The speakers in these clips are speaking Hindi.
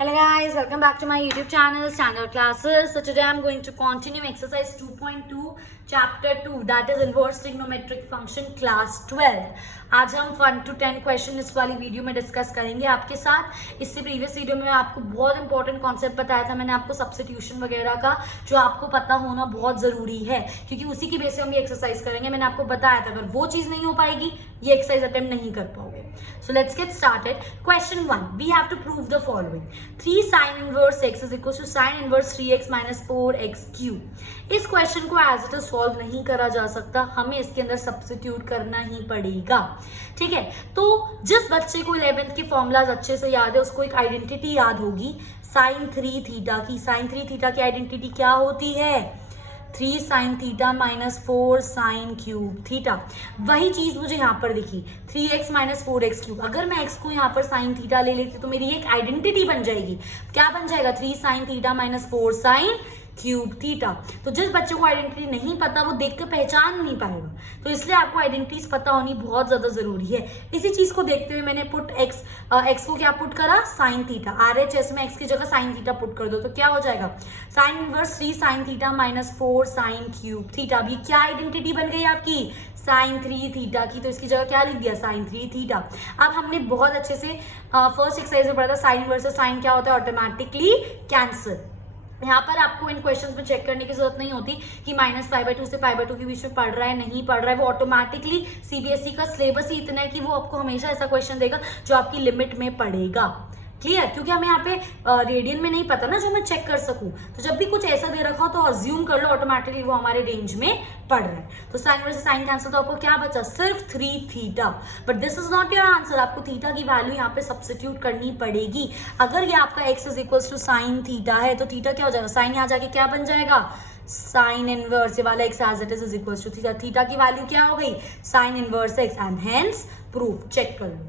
Hello guys, welcome back to my YouTube channel Standard Classes. So today I'm going to continue exercise 2.2 chapter 2 that is inverse trigonometric function class 12. आज हम 1 to 10 क्वेश्चन इस वाली वीडियो में डिस्कस करेंगे आपके साथ। इससे प्रीवियस वीडियो में मैं आपको बहुत इंपॉर्टेंट कॉन्सेप्ट बताया था, मैंने आपको सब्स्टिट्यूशन वगैरह का, जो आपको पता होना बहुत ज़रूरी है क्योंकि उसी की बेस पे हम ये एक्सरसाइज करेंगे। मैंने आपको बताया था अगर वो चीज़ नहीं हो पाएगी ये एक्सरसाइज अटेम्प्ट नहीं कर पाओगे। So let's get started. Question 1, we have to prove the following. 3 sin inverse x is equal to sin inverse 3x minus 4x cube। इस क्वेश्चन को एज इट इज सॉल्व नहीं करा जा सकता, हमें इसके अंदर सब्स्टिट्यूट करना ही पड़ेगा। ठीक है, तो जिस बच्चे को 11th के फॉर्मूलाज अच्छे से याद है उसको एक आइडेंटिटी याद होगी sin 3 थीटा की। sin 3 थीटा की आइडेंटिटी क्या होती है? 3 sin theta minus 4 sin cube theta. वही चीज मुझे यहाँ पर दिखी 3x माइनस 4x क्यूब। अगर मैं x को यहाँ पर sin थीटा ले लेती तो मेरी एक आइडेंटिटी बन जाएगी। क्या बन जाएगा? 3 sin theta minus 4 sin cube theta. तो जिस बच्चे को आइडेंटिटी नहीं पता वो देख कर पहचान नहीं पाएगा, तो इसलिए आपको आइडेंटिटीज पता होनी बहुत ज्यादा जरूरी है। इसी चीज को देखते हुए मैंने पुट x को क्या पुट करा? Sine theta. RHS में x की जगह साइन थीटा पुट कर दो तो क्या हो जाएगा? Sine inverse 3 sine theta minus 4 sine cube theta. अभी क्या आइडेंटिटी बन गई आपकी? साइन 3 थीटा की, तो इसकी जगह क्या लिख दिया? Sine 3 theta. अब हमने बहुत अच्छे से फर्स्ट एक्सरसाइज में पढ़ा था साइन इनवर्स से साइन क्या होता है? Automatically cancel. यहाँ पर आपको इन क्वेश्चंस में चेक करने की जरूरत नहीं होती कि -π/2 से π/2 के बीच में पढ़ रहा है नहीं पढ़ रहा है। वो ऑटोमेटिकली सीबीएसई का सिलेबस ही इतना है कि वो आपको हमेशा ऐसा क्वेश्चन देगा जो आपकी लिमिट में पड़ेगा। क्लियर? क्योंकि हमें यहाँ पे रेडियन में नहीं पता ना जो मैं चेक कर सकूं, तो जब भी कुछ ऐसा दे रखा हो तो अज्यूम कर लो ऑटोमेटिकली वो हमारे रेंज में पड़ रहा है। तो साइन वर्सेस साइन कैंसिल, तो आपको क्या बचा? सिर्फ 3 theta. But this is not your answer, आपको थीटा की वैल्यू यहाँ पे सब्स्टिट्यूट करनी पड़ेगी। अगर ये आपका x is equals to sine theta है तो थीटा क्या हो जाएगा? साइन यहाँ जाके क्या बन जाएगा? साइन इनवर्स, ये वाला x as it is equals to theta. Theta की वैल्यू क्या हो गई? Sine inverse x and hence proof. Check कर लो,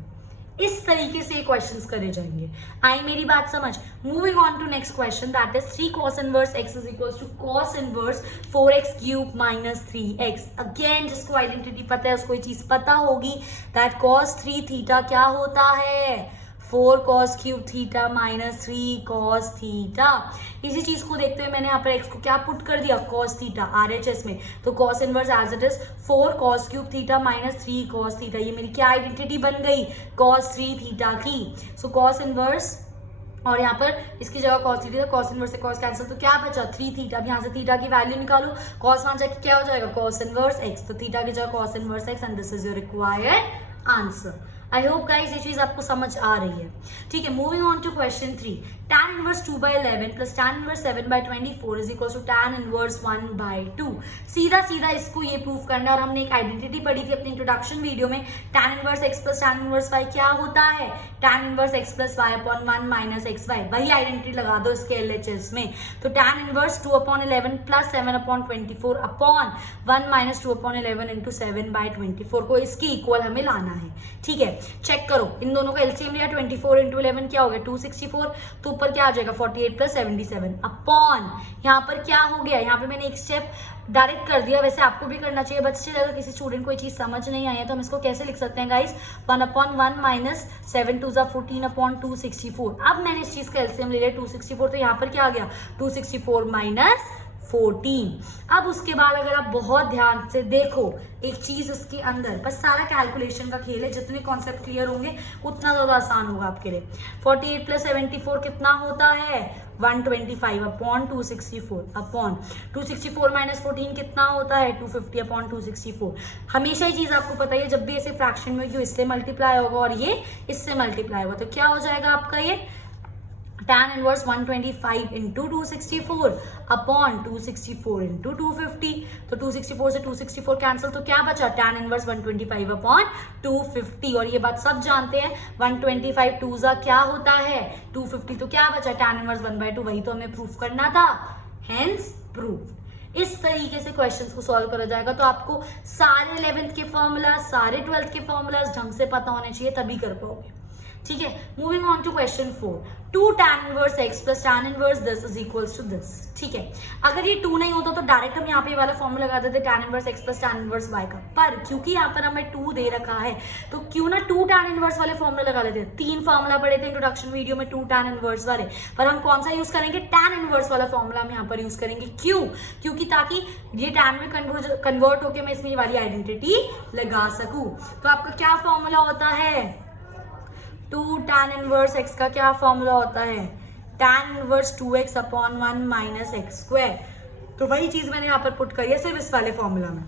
इस तरीके से क्वेश्चंस करे जाएंगे। आई मेरी बात समझ? Moving on to next question that is 3 cos inverse x is equals to cos inverse 4x cube minus 3x। Again जिसको आइडेंटिटी पता है उसको ये चीज पता होगी दैट cos 3 थीटा क्या होता है? 4 cos cube theta minus 3 cos theta. इसी चीज को देखते हुए मैंने यहाँ पर x को क्या पुट कर दिया? cos थीटा RHS में, तो cos inverse as it is 4 cos cube theta minus 3 cos theta. ये मेरी क्या आइडेंटिटी बन गई? cos 3 थीटा की। सो cos इनवर्स और यहाँ पर इसकी जगह cos थीटा, cos इनवर्स से cos कैंसिल, तो क्या बचा? 3 थीटा। अब यहाँ से थीटा की वैल्यू निकालो, cos वहां जाके क्या हो जाएगा? cos inverse x। तो थीटा की जगह cos inverse x and this is your required answer. I hope guys ये चीज आपको समझ आ रही है। ठीक है, moving on to question 3। tan inverse 2/11 plus tan inverse 7/24 is equal to tan inverse 1/2। सीधा सीधा इसको ये प्रूफ करना, और हमने एक आइडेंटिटी पढ़ी थी अपनी इंट्रोडक्शन वीडियो में, tan inverse x plus tan inverse y क्या होता है? tan inverse x plus y upon 1 minus xy। वही आइडेंटिटी लगा दो इसके LHS में। तो tan inverse 2/11 plus 7/24 upon 1 minus 2/11 into 7/24 को इसकी इक्वल हमें लाना है। ठीक है, चेक करो, इन दोनों का एलसीएम लिया, 24 इंटू 11 क्या हो गया? 264। तो ऊपर क्या आ जाएगा? 48 प्लस 77 अपॉन, यहाँ पर क्या हो गया? यहाँ पे मैंने एक स्टेप डायरेक्ट कर दिया, वैसे आपको भी करना चाहिए बच्चे। अगर किसी स्टूडेंट को ये चीज समझ नहीं आई है तो हम इसको कैसे लिख सकते हैं गाइस? 1/1 minus 7 2 14 upon 264। अब मैंने इस चीज का एलसीएम ले लिया 264, तो यहाँ पर क्या आ गया? 264 माइनस 14। अब उसके बाद अगर आप बहुत ध्यान से देखो एक चीज इसके अंदर, बस सारा कैलकुलेशन का खेल है, जितने कॉन्सेप्ट क्लियर होंगे उतना ज्यादा आसान होगा आपके लिए। 48 प्लस 74 कितना होता है? 125 अपॉन 264 अपॉन 264 माइनस 14 कितना होता है? 250 अपॉन 264। हमेशा ये चीज आपको पता है, जब भी ऐसे फ्रैक्शन में होगी इससे मल्टीप्लाई होगा और ये इससे मल्टीप्लाई होगा, तो क्या हो जाएगा आपका? ये tan inverse 125 into 264 upon 264 into 250। तो 264 से 264 कैंसिल, तो क्या बचा? tan inverse 125 upon 250। और ये बात सब जानते हैं, 125 2 जा क्या होता है? 250। तो क्या बचा? tan inverse 1/2। वही तो हमें प्रूफ करना था, हेंस प्रूफ। इस तरीके से क्वेश्चंस को सॉल्व करा जाएगा। तो आपको सारे 11th के फॉर्मूला, सारे 12th के फॉर्मूलाज ढंग से पता होने चाहिए, तभी कर पाओगे। ठीक है, moving on to question 4, 2 tan inverse x plus tan inverse this is equals to this. ठीक है, अगर ये 2 नहीं होता तो डायरेक्ट हम यहाँ पे वाला फॉर्मूला लगा देते tan inverse x plus tan inverse y का, पर क्योंकि यहाँ पर हमें 2 दे रखा है तो क्यों ना 2 tan इनवर्स वाले फॉर्मूला लगा लेते हैं। 3 फॉर्मूला पढ़े थे इंट्रोडक्शन वीडियो में 2 tan इनवर्स वाले, पर हम कौन सा यूज करेंगे, tan इनवर्स वाला फॉर्मूला हम यहाँ पर यूज करेंगे। क्यों, क्योंकि ताकि ये tan में कन्वर्ट होकर मैं इसमें ये वाली आइडेंटिटी लगा सकूं। तो आपका क्या फॉर्मूला होता है, 2 tan इनवर्स x का क्या फॉर्मूला होता है, tan inverse 2x upon 1 minus x square. तो वही चीज मैंने यहाँ पर पुट करी है सिर्फ इस वाले फॉर्मूला में,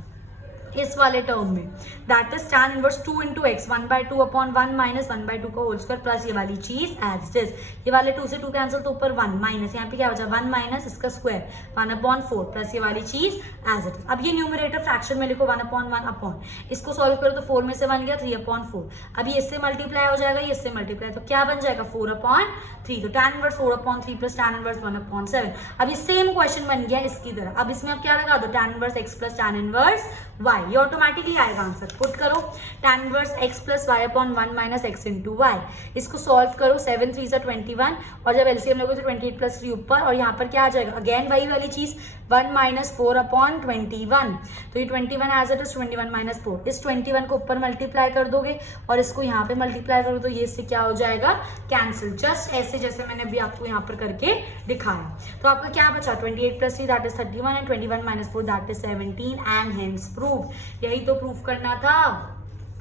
इस वाले टर्म में, that is tan inverse 2 into x 1/2 upon 1 minus 1/2 का होल स्क्वायर प्लस ये वाली चीज एज इट इज, ये वाले 2 से 2 कैंसिल तो ऊपर 1 माइनस यहाँ पे क्या बचा 1 माइनस इसका स्क्वायर 1/4 प्लस ये वाली चीज एज इट इज। अब ये न्यूमरेटर फ्रैक्शन में लिखो 1/1 अपॉन, इसको सॉल्व करो तो 4 में से 1 गया 3/4, अब ये इससे मल्टीप्लाई हो जाएगा, ये इससे मल्टीप्लाई, तो क्या बन जाएगा 4/3, तो tan inverse 4/3 plus tan inverse 1/7। अब ये सेम क्वेश्चन बन गया इसकी तरह, अब इसमें आप क्या लगा दो tan inverse x plus tan inverse y, ये ऑटोमेटिकली आएगा आंसर। पुट करो tan inverse x plus y upon 1 minus x into y, इसको सॉल्व करो 7 3 21, और जब एलसीएम लोगे तो 28 प्लस 3 ऊपर, और यहाँ पर क्या आ जाएगा अगेन वही वाली चीज 1 माइनस 4 अपॉन 21, तो ये 21 एज इट इज 21 माइनस 4, इस 21 को ऊपर मल्टीप्लाई कर दोगे और इसको यहाँ पे मल्टीप्लाई करो तो ये इससे क्या हो जाएगा कैंसिल, जस्ट ऐसे जैसे मैंने अभी आपको यहाँ पर करके दिखाया। तो आपका क्या बचा 28 plus 3 that is 31 and 21 minus 4 that is 17 and hence prove. यही तो प्रूफ करना था,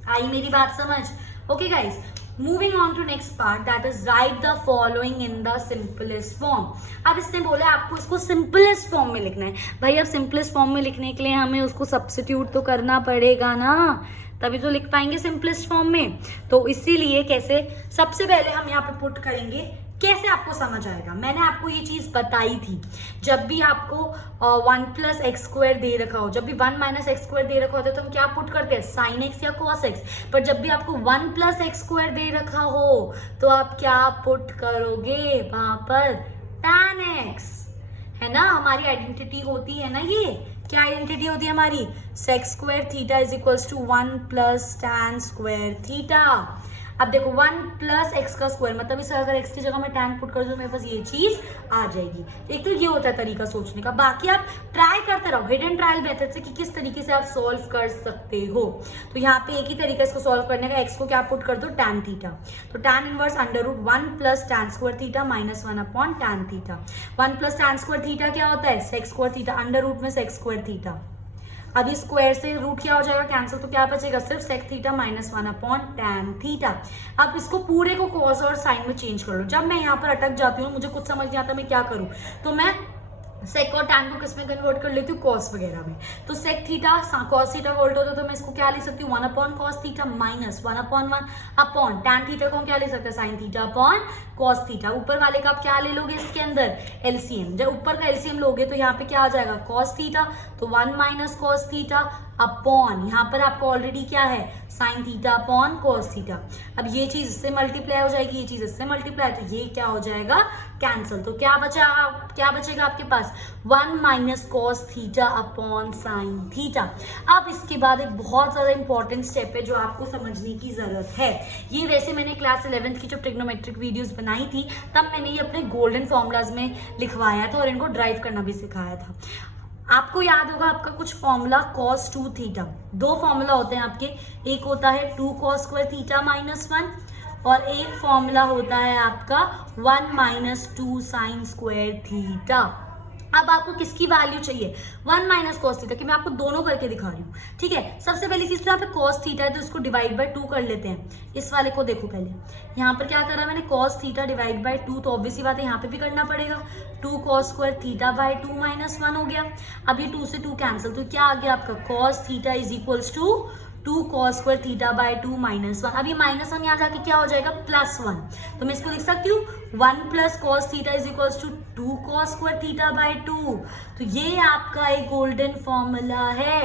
आई मेरी बात समझ। Okay guys, moving on to next part that is write the following in the simplest form. अब इसने बोला आपको इसको सिंपलेस्ट फॉर्म में लिखना है। भाई अब सिंपलेस्ट फॉर्म में लिखने के लिए हमें उसको सब्स्टिट्यूट तो करना पड़ेगा ना, तभी तो लिख पाएंगे सिंपलेस्ट फॉर्म में। तो इसीलिए कैसे, सबसे पहले हम यहाँ पे पुट करेंगे, कैसे आपको समझ आएगा। मैंने आपको ये चीज बताई थी, जब भी आपको 1 प्लस एक्स स्क्वायर दे रखा हो, जब भी 1 माइनस एक्स स्क्वायर दे रखा होता है तो हम क्या पुट करते हैं साइन एक्स या कॉस एक्स, पर जब भी आपको 1 प्लस एक्स स्क्वायर दे रखा हो तो आप क्या पुट करोगे वहां पर tan एक्स, है ना। हमारी आइडेंटिटी होती है ना, ये क्या आइडेंटिटी होती है हमारी, sec square theta is equals to 1 plus tan square theta. अब देखो 1 प्लस एक्स का स्क्वायर, मतलब इस अगर एक्स की जगह मैं tan पुट कर दूं मेरे पास ये चीज आ जाएगी। एक तो ये होता है तरीका सोचने का, बाकी आप ट्राई करते रहो हिडन ट्रायल मेथड से कि किस तरीके से आप सॉल्व कर सकते हो। तो यहाँ पे एक ही तरीका इसको सॉल्व करने का, एक्स को क्या पुट कर दो tan थीटा, तो tan inverse under root 1 plus tan square theta minus 1 upon tan theta. 1 plus tan square theta क्या होता है sec square theta, under root में सेक स्क्वायर थीटा, अभी स्क्वायर से रूट क्या हो जाएगा कैंसिल, तो क्या बचेगा सिर्फ sec theta minus 1 upon tan theta. अब इसको पूरे को कॉस और साइन में चेंज कर लो। जब मैं यहाँ पर अटक जाती हूँ, मुझे कुछ समझ नहीं आता मैं क्या करूँ, तो मैं सेक और tan को किस में कन्वर्ट कर लेती हूँ कॉस वगैरह में। तो सेक थीटा कॉस थीटा का उल्टा होता है, तो मैं इसको क्या लिख सकती हूँ 1 upon cos theta minus 1 upon 1 upon tan theta को क्या लिख सकते हैं sign theta upon cos theta. ऊपर वाले का आप क्या ले लोगे इसके अंदर एलसीएम, जब ऊपर का एलसीएम लोगे तो यहाँ पे क्या आ जाएगा कॉस थीटा, तो 1 माइनस कॉस थीटा अपॉन यहाँ पर आपको ऑलरेडी क्या है sign theta upon cos theta. अब ये चीज इससे मल्टीप्लाई हो जाएगी, ये चीज इससे मल्टीप्लाई, तो ये क्या हो जाएगा कैंसिल। तो क्या बचेगा आपके पास 1 minus cos theta upon sine theta. अब इसके बाद एक बहुत ज्यादा इंपॉर्टेंट स्टेप है जो आपको समझने की जरूरत है। ये वैसे मैंने क्लास 11th की जो ट्रिग्नोमेट्रिक वीडियोस बनाई थी तब मैंने ये अपने गोल्डन फॉर्मूलाज में लिखवाया था और इनको ड्राइव करना भी सिखाया था। आपको याद होगा आपका कुछ फॉर्मूला cos 2 थीटा, 2 फॉर्मूला होते हैं आपके, एक होता है 2 cos स्क्वायर थीटा माइनस 1 और एक फॉर्मूला होता है आपका 1 माइनस 2 साइन स्क्वायर थीटा। अब आपको किसकी वैल्यू चाहिए 1 माइनस कॉस थीटा की, मैं आपको दोनों करके दिखा रही हूँ। ठीक है, सबसे पहली चीज तो यहाँ पे कॉस थीटा है तो इसको डिवाइड बाय 2 कर लेते हैं। इस वाले को देखो पहले, यहाँ पर क्या करा मैंने कॉस थीटा डिवाइड बाय 2, तो ऑब्वियसली बात है यहाँ पे भी करना पड़ेगा 2 cos square theta by 2 minus 1 हो गया। अब ये 2 से 2 कैंसिल, तो क्या आ गया आपका cos theta is equals to 2 cos square theta by 2 minus 1। अभी माइनस 1 यहाँ जाके क्या हो जाएगा प्लस 1, तो मैं इसको लिख सकती हूँ 1 plus cos theta is equals to 2 cos square theta by 2। तो ये आपका एक गोल्डन फॉर्मूला है।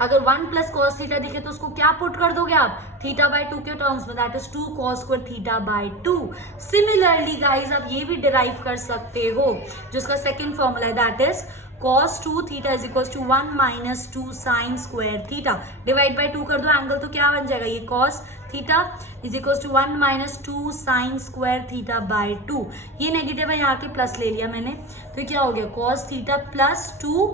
अगर 1 प्लस कॉस थीटा दिखे तो उसको क्या पुट कर दोगे आप थीटा बाय 2 के टर्म्स में, that is 2 cos square theta by 2। Similarly guys आप ये भी डिराइव कर सकते हो जो उसका सेकेंड फॉर्मूला है, that is cos 2 theta is equal to 1 minus 2 sine square theta, divide by 2 कर दो, एंगल तो क्या बन जाएगा, ये cos theta is equal to 1 minus 2 sine square theta by 2, ये नेगेटिव है यहाँ के प्लस ले लिया मैंने, तो क्या हो गया cos theta plus 2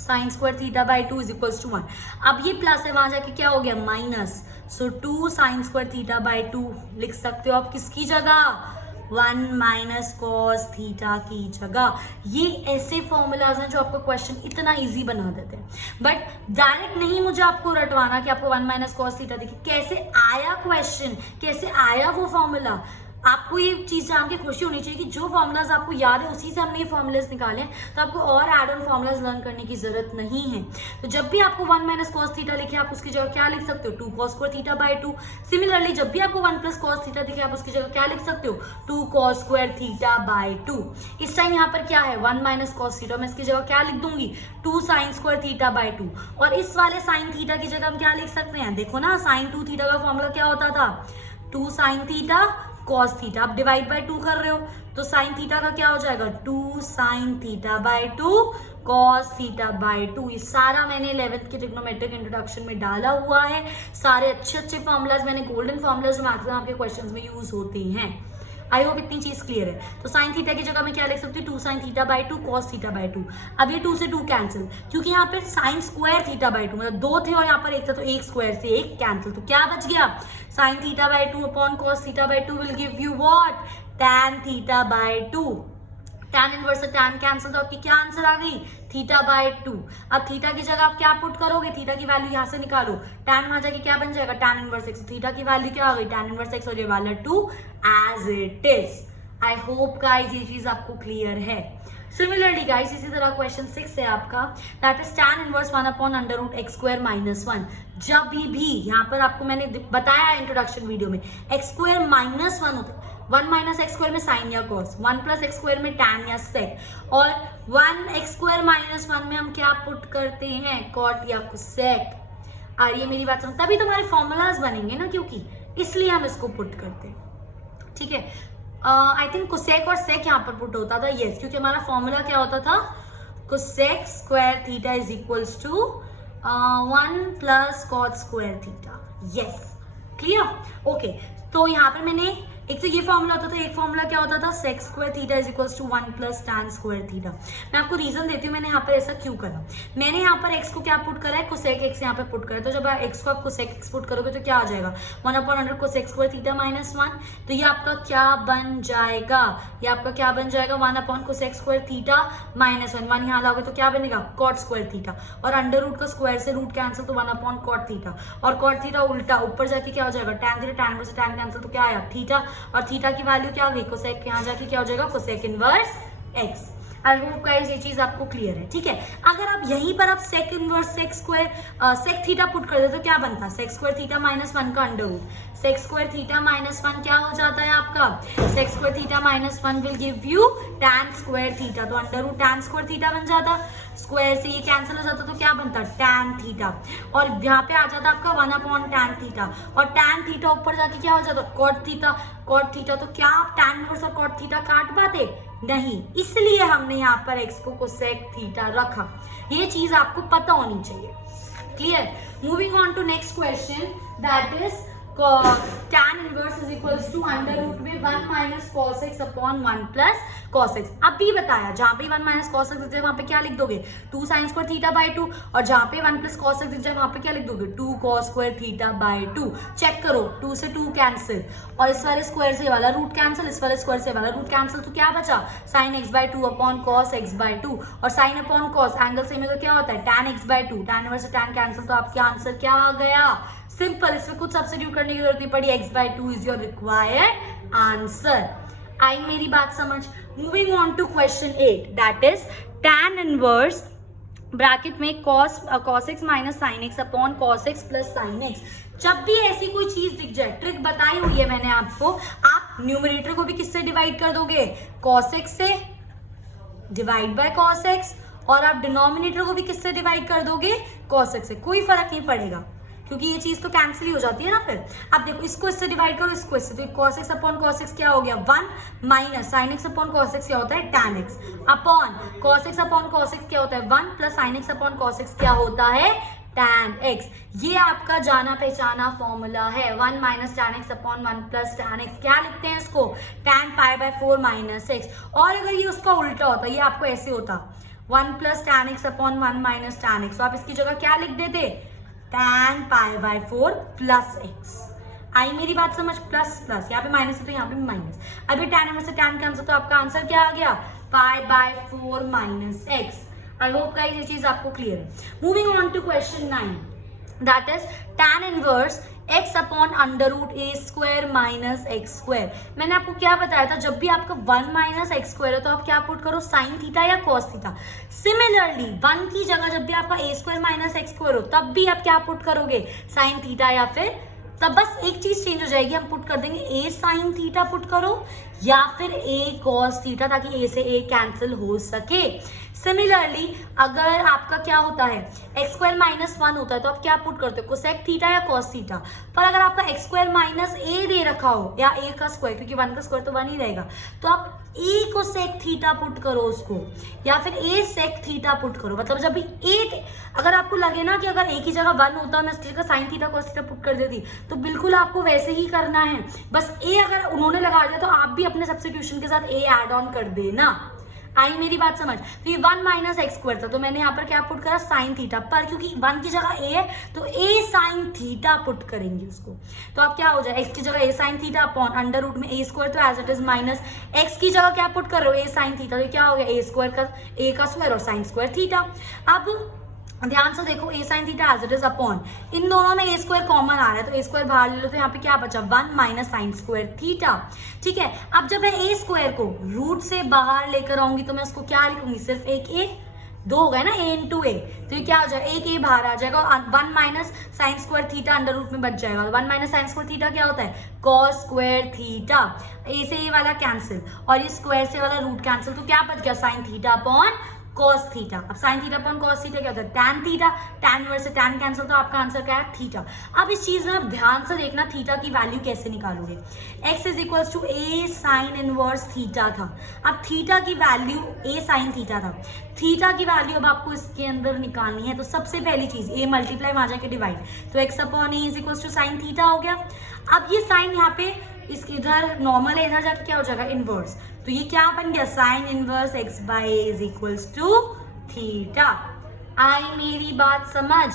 sine square theta by 2 is equal to 1। अब ये प्लस है, वहां जाके क्या हो गया minus, so 2 sine square theta by 2 लिख सकते हो आप किसकी जगह, 1 माइनस कॉस थीटा की जगह। ये ऐसे फॉर्मूलाज हैं जो आपको क्वेश्चन इतना इजी बना देते हैं, बट डायरेक्ट नहीं मुझे आपको रटवाना कि आपको 1 माइनस कॉस थीटा देखिए कैसे आया क्वेश्चन, कैसे आया वो फॉर्मूला। आपको ये चीज जान के खुशी होनी चाहिए कि जो फॉर्मुलाज आपको याद है उसी से हमने ये फॉर्मुलाज निकाले, तो आपको और एड ऑन फॉर्मुलाज लर्न करने की जरूरत नहीं है। तो जब भी आपको 1 माइनस कॉस थीटा लिखे आप उसकी जगह क्या लिख सकते हो, 2 cos square theta by 2। Similarly जब भी आपको 1 प्लस कॉस थीटा दिखे आप उसकी जगह क्या लिख सकते हो, 2 कॉस स्क्वायर थीटा बाय 2। इस टाइम यहाँ पर क्या है 1 माइनस कॉस थीटा, मैं इसकी जगह क्या लिख दूंगी 2 साइन स्क्वायर थीटा बाय 2। और इस वाले साइन थीटा की जगह हम क्या लिख सकते हैं, देखो ना साइन 2 थीटा का फॉर्मूला क्या होता था, 2 साइन थीटा कॉस थीटा, आप डिवाइड बाय 2 कर रहे हो तो साइन थीटा का क्या हो जाएगा 2 sine theta by 2 cos theta by 2। ये सारा मैंने 11th के ट्रिग्नोमेट्रिक इंट्रोडक्शन में डाला हुआ है, सारे अच्छे अच्छे फॉर्मुलाज मैंने गोल्डन फॉर्मुलाज जो मैक्सिमम आपके क्वेश्चंस में यूज होते हैं। आई होप इतनी चीज क्लियर है। तो साइन थीटा की जगह मैं क्या लिख सकती हूँ 2 sine theta by 2 cos theta by 2। अब ये 2 से 2 कैंसिल, क्योंकि यहाँ पे साइन स्क्वायर थीटा बाय 2 मतलब 2 थे और यहाँ पर 1 था, तो 1 स्क्वायर से 1 कैंसिल, तो क्या बच गया sine theta by 2 upon cos theta by 2 will give you what tan theta by 2। tan inverse से tan कैंसिल, तो आपकी क्या आंसर आ गई थीटा बाय 2। अब थीटा की जगह आप क्या पुट करोगे, थीटा की वैल्यू यहाँ से निकालो, tan वहां जाके क्या बन जाएगा tan इनवर्स x, थीटा की वैल्यू क्या आ गई tan इनवर्स x और ये वाला 2 as it is. I hope guys ये चीज आपको क्लियर है। सिमिलरली गाइस इसी तरह क्वेश्चन 6 है आपका, that is tan inverse 1 upon under root x square minus 1। जब भी यहाँ पर आपको मैंने बताया इंट्रोडक्शन वीडियो में x स्क्वायर माइनस 1 होता है, 1 माइनस एक्स स्क्वायर में साइन या कॉस, 1 प्लस एक्स स्क्वायर में tan या सेक, और 1 एक्स स्क्वायर माइनस 1 में हम क्या पुट करते हैं कॉट या कोसेक। आ रही है मेरी बात समझ, तभी तुम्हारे फॉर्मूलाज बनेंगे ना, क्योंकि इसलिए हम इसको पुट करते हैं। ठीक है, आई थिंक कोसेक और सेक यहाँ पर पुट होता था, यस, क्योंकि हमारा फॉर्मूला क्या होता था cosec square theta is equals to 1 plus cot square theta. Yes, clear, okay. तो यहाँ पर मैंने एक तो ये फॉर्मूला होता था, एक फॉर्मूला क्या होता था sec square theta is equals to 1 plus tan square theta. मैं आपको रीजन देती हूँ मैंने यहाँ पर ऐसा क्यों करा। मैंने यहाँ पर x को क्या पुट करा है कोसेक x यहाँ पे पुट करा है, तो जब आप x को आप कोसेक x पुट करोगे तो क्या आ जाएगा 1 upon under cosec square theta minus 1। तो ये आपका क्या बन जाएगा, ये आपका क्या बन जाएगा 1 upon cosec square theta minus 1, 1 यहाँ लाओगे तो क्या बनेगा कॉट स्क्वायर थीटा, और अंडर रूट का स्क्वायर से रूट कैंसिल तो 1 अपॉन कॉट थीटा, और कॉट थीटा उल्टा ऊपर जाके क्या हो जाएगा tan थीटा, tan से tan कैंसिल तो क्या आया थीटा, और थीटा की वैल्यू क्या आ गई कोसेक, यहाँ जाके क्या हो जाएगा cosec inverse x। I hope guys ये चीज आपको क्लियर है। ठीक है, अगर आप यहीं पर आप sec inverse sec square sec theta put कर दे तो क्या बनता है सेक स्क्वायर थीटा माइनस 1 का under root, sec square theta minus 1 क्या हो जाता है आपका sec square theta minus 1 will give you tan square theta, तो under root tan square theta बन जाता, स्क्वायर से ये कैंसिल हो जाता तो क्या बनता tan थीटा, और यहाँ पे आ जाता आपका 1 अपॉन tan थीटा, और tan थीटा ऊपर जाके क्या हो जाता कॉट थीटा, कॉट थीटा, तो क्या आप tan इनवर्स और कॉट थीटा काट पाते नहीं, इसलिए हमने यहाँ पर x को कोसेक थीटा रखा। ये चीज आपको पता होनी चाहिए। Clear, moving on to next question, that is tan inverse is equals to under root में 1 minus cos x upon 1 plus cos x. अभी बताया जहाँ पे 1 माइनस कॉस एक्स दिख जाए वहाँ पे क्या लिख दोगे 2 साइन स्क्वायर थीटा बाय 2, और जहाँ पे 1 प्लस कॉस एक्स दिख जाए वहाँ पे क्या लिख दोगे 2 cos square theta by 2। Check करो 2 से 2 कैंसिल, और इस वाले स्क्वायर से वाला रूट कैंसिल, इस वाले स्क्वायर से वाला रूट कैंसिल, तो क्या बचा sine x by 2 upon cos x by 2, और sine upon cos angle same है तो क्या होता है tan x by 2, tan inverse से tan कैंसिल, तो आपका आंसर क्या आ गया सिंपल, इसमें कुछ सब्स्टिट्यूट करने की जरूरत नहीं पड़ी, x by 2 is your required answer. आई मेरी बात समझ। Moving on to question 8, that is tan inverse bracket में cos x minus sine x upon cos x plus sine x. जब भी ऐसी कोई चीज दिख जाए, ट्रिक बताई हुई है मैंने आपको, आप न्यूमरेटर को भी किससे डिवाइड कर दोगे cos x से, डिवाइड बाय cos x, और आप डिनोमिनेटर को भी किससे डिवाइड कर दोगे cos x से, कोई फर्क नहीं पड़ेगा, क्योंकि ये चीज तो कैंसिल ही हो जाती है ना फिर। अब देखो इसको इससे डिवाइड करो, इसको इससे, तो cos x upon cos x क्या हो गया 1 minus sin x upon cos x क्या होता है tan x upon cos x upon cos x क्या होता है 1 plus sin x upon cos x क्या होता है tan x। ये आपका जाना पहचाना फॉर्मूला है 1 minus tan x upon 1 plus tan x। क्या लिखते हैं इसको tan pi by 4 minus x। और अगर ये उसका उल्टा होता, ये आपको ऐसे होता 1 plus tan x upon 1 minus tan x, तो आप इसकी जगह क्या लिख देते tan pi by 4 plus x। आई मेरी बात समझ, प्लस प्लस यहाँ पे माइनस है तो यहाँ पे भी माइनस। अभी tan में से tan कैंसिल, तो आपका आंसर क्या आ गया pi by 4 minus x। I hope guys ये चीज आपको क्लियर है। Moving on to question 9, that is tan inverse x upon under root a square minus x square. मैंने आपको क्या बताया था, जब भी आपका 1 माइनस एक्स स्क्वायर है तो आप क्या पुट करो साइन थीटा या कॉस थीटा। सिमिलरली 1 की जगह जब भी आपका ए स्क्वायर माइनस एक्स स्क्वायर हो तब भी आप क्या पुट करोगे साइन थीटा, या फिर तब बस एक चीज चेंज हो जाएगी, हम पुट कर देंगे ए साइन थीटा पुट करो या फिर ए कॉस थीटा, ताकि ए से ए कैंसिल हो सके। सिमिलरली अगर आपका क्या होता है एक्स स्क्वायर माइनस 1 होता है तो आप क्या पुट करते हो कोसेक थीटा या कॉस थीटा। पर अगर आपका एक्स स्क्वायर माइनस ए दे रखा हो या ए का स्क्वायर, क्योंकि 1 का स्क्वायर तो 1 ही रहेगा, तो आप ए को सेक थीटा पुट करो उसको, या फिर ए सेक थीटा पुट करो। मतलब जब भी ए, अगर आपको लगे ना कि अगर ए की जगह 1 होता मैं उसकी जगह sine theta cos theta put कर देती, तो बिल्कुल आपको वैसे ही करना है। बस ए अगर उन्होंने लगा दिया तो आप भी अपने सब्स्टिट्यूशन के साथ ए ऐड ऑन कर देना। आई मेरी बात समझ। तो ये 1 माइनस एक्स स्क्वायर था, तो मैंने यहाँ पर क्या पुट करा साइन थीटा, पर क्योंकि 1 की जगह ए है तो ए साइन थीटा पुट करेंगे उसको। तो अब क्या हो जाए एक्स की जगह a sine theta upon under root में ए स्क्वायर, तो as it is minus x की जगह क्या पुट कर रहे हो ए साइन थीटा, तो क्या हो गया ए स्क्वायर का ए का स्क्वायर और साइन स्क्वायर थीटा। अब ध्यान से देखो a sine theta as it is upon, इन दोनों में ए स्क्वायर कॉमन आ रहा है तो ए स्क्वायर बाहर ले लो, तो यहाँ पे क्या बचा 1 माइनस साइन स्क्वायर थीटा। ठीक है, अब जब मैं ए स्क्वायर को रूट से बाहर लेकर आऊंगी तो मैं उसको क्या लिखूंगी सिर्फ एक ए, 2 हो गए ना ए इंटू ए, तो ये क्या हो जाएगा एक ए बाहर आ जाएगा, 1 minus sine square theta under root में बच जाएगा। 1 माइनस साइन स्क्वायर थीटा क्या होता है कॉस स्क्वायर थीटा, ए से ए वाला कैंसिल और ये स्क्वायर से वाला रूट कैंसिल, तो क्या बच गया sine theta upon cos theta. अब sine theta upon cos theta क्या होता है टैन थीटा, टैन इनवर्स से टैन कैंसिल, तो आपका आंसर क्या है थीटा। अब इस चीज में आप ध्यान से देखना थीटा की वैल्यू कैसे निकालोगे। x is equal to a sine inverse theta था, अब थीटा की वैल्यू ए साइन थीटा था, थीटा की वैल्यू अब आपको इसके अंदर निकालनी है। तो सबसे पहली चीज ए मल्टीप्लाई वहां जाके डिवाइड, तो x upon a is equal to sine theta हो गया। अब ये साइन यहाँ पे इसके इधर नॉर्मल है, इधर जाके क्या हो जाएगा इनवर्स, तो ये क्या बन गया sine inverse x by a is equals to theta. आई मेरी बात समझ।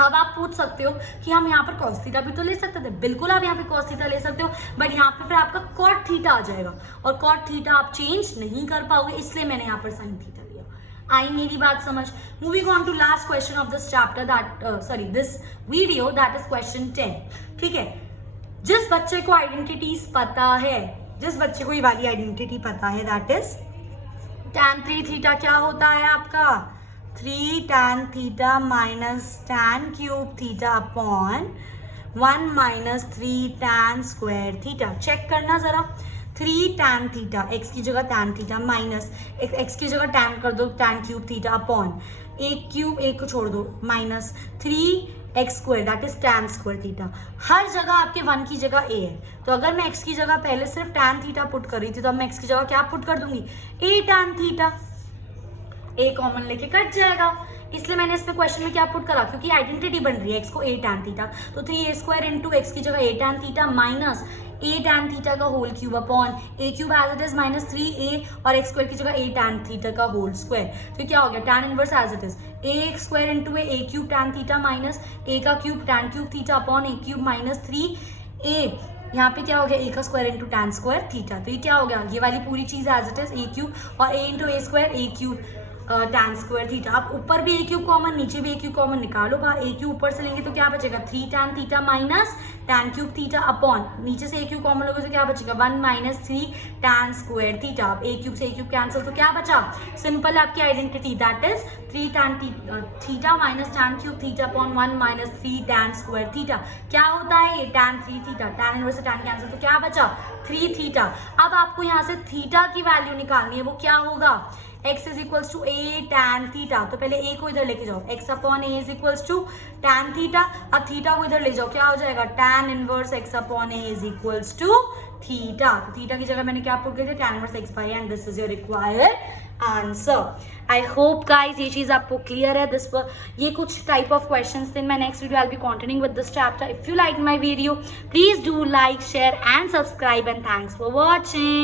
अब आप पूछ सकते हो कि हम यहाँ पर cos थीटा भी तो ले सकते थे, बिल्कुल आप यहाँ पे cos थीटा ले सकते हो, बट यहाँ पे फिर आपका cot थीटा आ जाएगा और cot थीटा आप चेंज नहीं कर पाओगे, इसलिए मैंने यहाँ पर sin थीटा लिया। आई मेरी बात समझ। Moving on to last question of this chapter that this video, that is question 10। ठीक है, जिस बच्चे को आइडेंटिटीज पता है, जिस बच्चे को ये वाली आइडेंटिटी पता है, दैट इज tan 3 थीटा क्या होता है आपका 3 tan theta minus tan cube theta upon 1 minus 3 tan square theta. Check करना जरा, 3 tan थीटा x की जगह tan थीटा माइनस x की जगह tan कर दो tan क्यूब थीटा अपॉन एक क्यूब एक को छोड़ दो minus 3 x square that is tan square theta. हर जगह आपके 1 की जगह ए है, तो अगर मैं x की जगह पहले सिर्फ टैन थीटा पुट कर रही थी तो अब मैं x की जगह क्या पुट कर दूंगी ए टैन थीटा, ए कॉमन लेके कट जाएगा, इसलिए मैंने इस पे क्वेश्चन में क्या पुट करा, क्योंकि आइडेंटिटी बन रही है x को ए टैन थीटा, तो 3a स्क्वायर इंटू एक्स की जगह a tan theta minus a tan theta का whole cube upon a cube as it is minus 3a और एक्स स्क्वायर की जगह ए टैन थीटा का होल स्क्वायर, तो क्या हो गया tan inverse as it is a square into a cube tan theta minus a का cube tan cube theta upon a cube minus 3a, यहाँ पे क्या हो गया ए का square into tan square theta, तो ये क्या हो गया ये वाली पूरी चीज as it is a cube और a into a square a cube tan square theta. अब ऊपर भी ए क्यूब कॉमन नीचे भी ए क्यूब कॉमन निकालो बाहर, ए क्यूब ऊपर से लेंगे तो क्या बचेगा 3 tan theta minus tan cube theta upon नीचे से ए क्यूब कॉमन लोगे तो क्या बचेगा 1 माइनस 3 टैन स्क्वायर थीटा। अब ए क्यूब से ए क्यूब कैंसिल, तो क्या बचा सिंपल आपकी identity that is 3 tan theta minus tan cube theta upon 1 minus 3 tan square theta. क्या होता है ये टैन 3 थीटा, टैन इनवर्स से टैन कैंसिल, तो क्या बचा 3 थीटा। अब आपको यहाँ से थीटा की वैल्यू निकालनी है, वो क्या होगा x is equals to a tan theta, तो पहले a को इधर लेके जाओ, x upon a is equals to tan theta, अब थीटा को इधर ले जाओ, क्या हो जाएगा tan inverse x upon a is equals to theta, तो थीटा की जगह मैंने क्या पुट किया tan inverse x by, and this is your required answer. I hope guys ये चीज आपको क्लियर है। दिस ये कुछ टाइप ऑफ क्वेश्चंस थे। In my next video I will be continuing with this chapter. If you like my video please do like, share and subscribe, and thanks for watching.